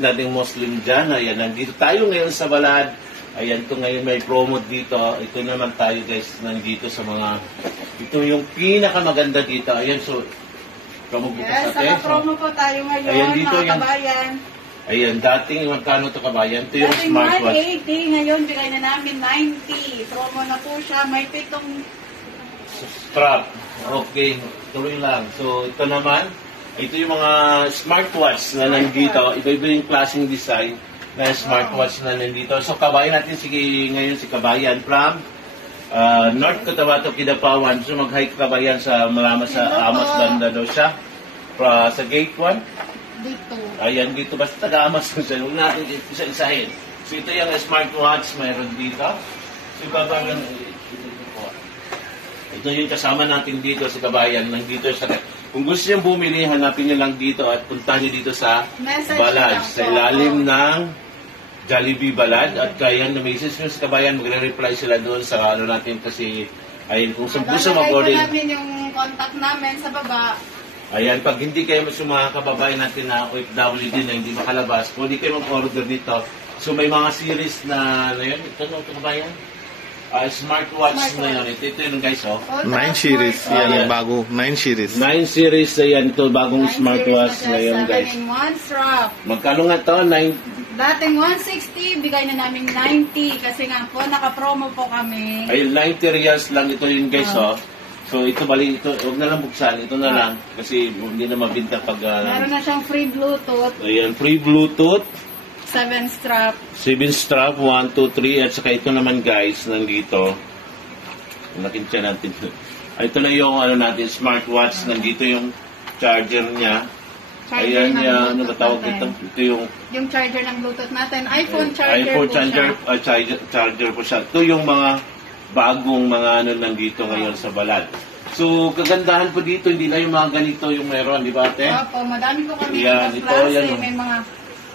kapatid nating Muslim dyan. Ayan, nandito tayo ngayon sa Balad. Ayan, ito ngayon may promo dito. Ito naman tayo guys, nandito sa mga... Ito yung pinakamaganda dito. Ayan, so... Yes, naka-promo po tayo ngayon, ayan, dito mga kabayan. Ayan, dating magkano ito kabayan? Ito yung dating smartwatch. 180, ngayon bigay na namin 90. Promo na po siya, may 7 strap. Okay, tuloy lang. So, ito naman, ito yung mga smartwatch na nandito. Iba-iba yung klaseng design na smartwatch na nandito. So, kabayan natin ngayon si kabayan from North Cotabato, Kidapawan. So, mag-hike kabayan sa malaman sa Amas banda daw siya. Sa gate 1. Dito. Ayan, dito. Basta taga-Amas na siya. Huwag natin isa-isahin. So, ito yung smartwatch mayroon dito. So, ibabagan. Ito yung kasama natin dito sa kabayan. Nandito sa... Kung gusto nyo bumili, hanapin nyo lang dito at punta nyo dito sa Balad. Sa ilalim ng Jollibee Balad. At kaya na message nyo sa kabayan, magre-reply sila doon sa ano natin kasi ayun, kung sa gusto mag-order. Lalagay namin yung contact namin sa baba. Ayan, pag hindi kayo mga kababayan natin na OFW din na hindi makalabas, kung hindi kayo mag-order dito. So may mga series na yun, ito no, kabayan? Smartwatch na yun. Ito yun guys, oh. 9 series. Yan, bago. 9 series. 9 series, ayan ito, bagong smartwatch na yun guys. One strap. Magkano nga ito? Dating 160, bigay na namin 90. Kasi nga po, naka-promo po kami. Ay, 90 reals lang ito yun guys, oh. So ito bali, ito, huwag na lang buksan. Ito na lang. Kasi hindi na mabinta pag... Meron na siyang free Bluetooth. Ayan, free Bluetooth. 7 strap. 7 strap, 1, 2, 3. At saka ito naman guys, nandito. Nakinsya natin. Ito na yung ano natin, smartwatch. Nandito yung charger niya. Ayan yan, ano ba tawag ito? Ito yung charger ng Bluetooth natin. iPhone charger iPhone po charger, charger po siya. Ito yung mga bagong mga ano nandito ngayon sa Balad. So, kagandahan po dito, hindi lang yung mga ganito yung meron, di ba ate? Opo, madami po kami yan, ng ito, klase. yan, may mga...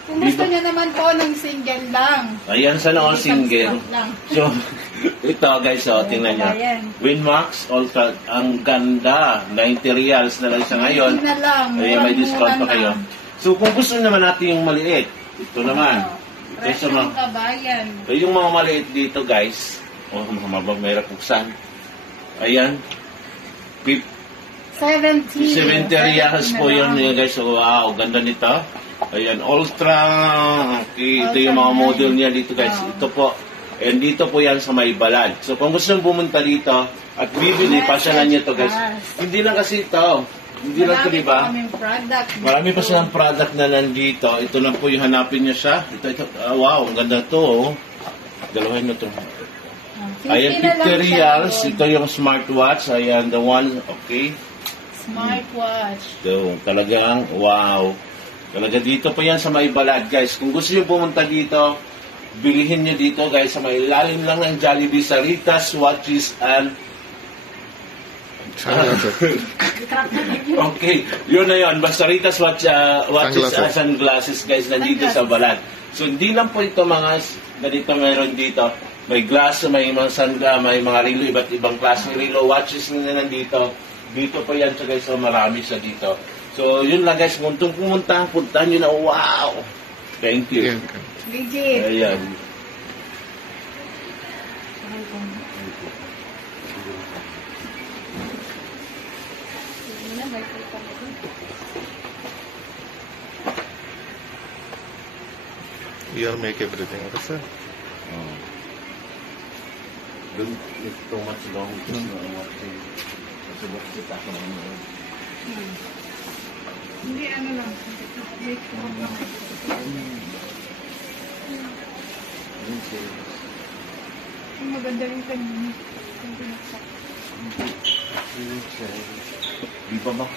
Kung gusto niya naman po ng single lang. Ayan, sana all single. So, ito guys, tingnan nyo. Winmax Ultra, ang ganda. 90 reals na lang siya ngayon. Na lang. Ayan, may discount pa kayo. So, kung gusto naman natin yung maliit, ito naman. Ito sa kabayan. Yung mga maliit dito guys, mahirap buksan. Ayan. 70 reals po yun guys. So, wow, ganda nito. Ayan, Ultra. Okay, ito yung mga model niya dito guys. Ito po. And dito po yan sa may Balad. So kung gusto nyo pumunta dito at bibili, pasyalan nyo to guys. Hindi lang kasi ito. Hindi lang ito, diba? Marami pa silang product na nandito. Ito lang po yung hanapin nyo siya. Ito. Wow, ang ganda to. Oh. Dalawahin nyo to. Ayan, 50 reals. Ito yung smartwatch. Ayan, the one. Okay. Smartwatch. Ito, talagang wow. Talaga dito po yan sa may Balad, guys. Kung gusto nyo pumunta dito, bilihin nyo dito, guys, sa may lalim lang ng Jollibee, Saritas, Watches, and... Okay, yun na yun. Basta Saritas, Watches, and Sunglasses, guys, nandito sa Balad. So, hindi lang po ito mga ganito meron dito. May glass, may mga sunglass, may mga rilo, iba't ibang klaseng rilo, watches na nandito. Dito po yan, so guys, so marami sa dito. So, yun lang guys, kung pumunta, puntahan nyo na, wow! Thank you. Legit. Ayan. You'll make everything, okay, sir? Don't take too much long. Hindi, ano lang. Ang maganda rin kanina. Di ba Max?